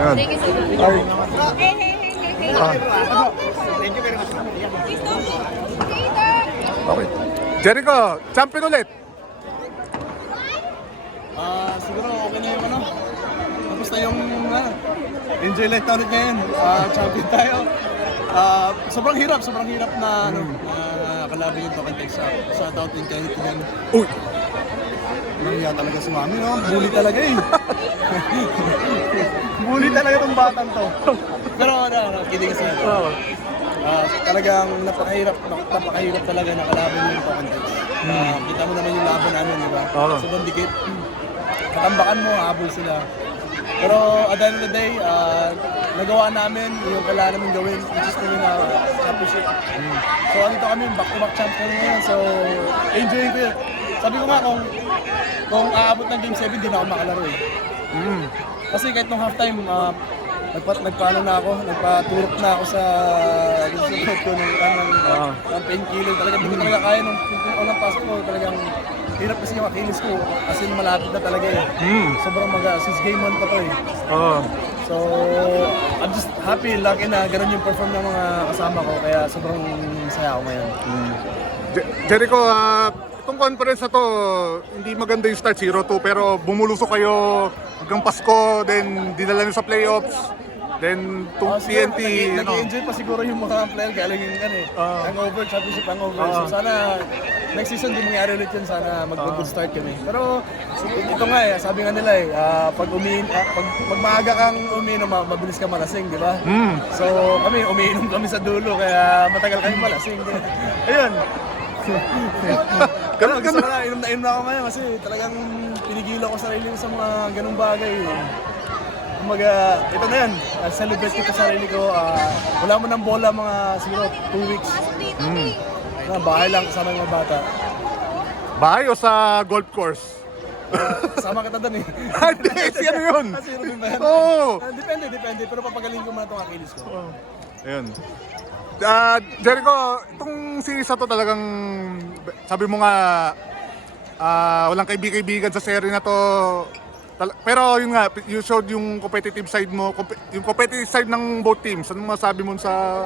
Ayan. Thank you so much. Ay. Thank you very much. Okay. Jericho, champion ulit. Siguro okay na yung ano. Tapos na yung enjoy life na ulit ngayon. Champion tayo. Sobrang hirap na ano, kalaban yung Token Tech sa South in Kahit yan. Uy. Nangyaya talaga si Mami, no? Bully talaga eh. Bully talaga tong batang to. Pero kidding aside. Talagang napakahirap talaga na kalaban yung Token Tech. Kita mo naman yung laban namin, di ba? Sobrang dikit. Katambakan mo, habol sila. Pero at the end of the day, nagawa namin yung kailangan namin gawin, which is yung championship. So andito kami, back-to-back champs kami ngayon. So enjoy ko yun. Sabi ko nga kung aabot ng Game 7, di na ako makalaro eh. Kasi kahit nung halftime, nagpaano na ako, nagpaturok na ako sa susunod ko ng painkiller. Talaga hindi ko talaga kaya nung unang pasok ko, talagang hirap kasi yung Achilles ko. Kasi malapit na talaga eh. Sobrang since game 1 pa to eh. So, I'm just happy, lucky na ganun yung perform ng mga kasama ko. Kaya sobrang saya ako ngayon. Jericho, itong conference na to, hindi maganda yung start 0-2 pero bumulusok kayo hanggang Pasko, then dinala nyo sa playoffs, then TNT. Nag-enjoy pa siguro yung mga player galing yung hangover, championship hangover. So sana next season di mangyari ulit yun, sana mag-good start kami. Pero ito nga eh, sabi nga nila eh, pag maaga kang umiinom, mabilis ka malasing, di ba? So kami, umiinom kami sa dulo, kaya matagal kami malasing. Ayun. Gusto ko na, inom na ako ngayon kasi talagang pinigilan ko sarili sa mga ganung bagay. Kumaga, ito na yan, celebrate ko sa sarili ko. Wala mo ng bola mga siguro 2 weeks. Bahay lang kasama yung mga bata. Bahay o sa golf course? Kasama kita doon eh. Hindi, ano yun? Zero din ba yan? Oo. Depende. Pero papagaling ko muna itong Achilles ko. Ayun. Jericho, itong series na to talagang, sabi mo nga, walang kaibigan sa series na to. Pero yun nga, you showed yung competitive side mo, yung competitive side ng both teams. Anong masabi mo sa,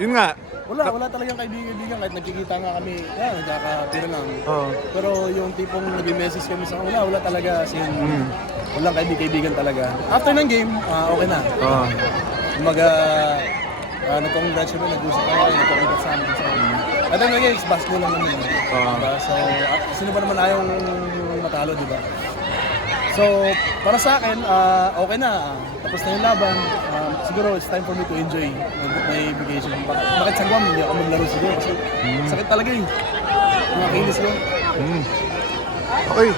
yun nga. Wala talagang kaibigan kahit nagkikita nga kami, nagkakatira lang. Pero yung tipong nag-message kami sa wala talaga kasi walang kaibigan talaga. After ng game, okay na. Nag-congrats kami, nag-usap kami, nag-congrats sa amin. At ang naging basketball lang namin. So, sino ba naman ayong matalo, di ba? So, para sa akin, okay na. Tapos na yung laban. Siguro, it's time for me to enjoy my vacation. Bakit sa Guam, hindi ako maglaro siguro. Kasi sakit talaga eh. Mga kinis ko. Okay.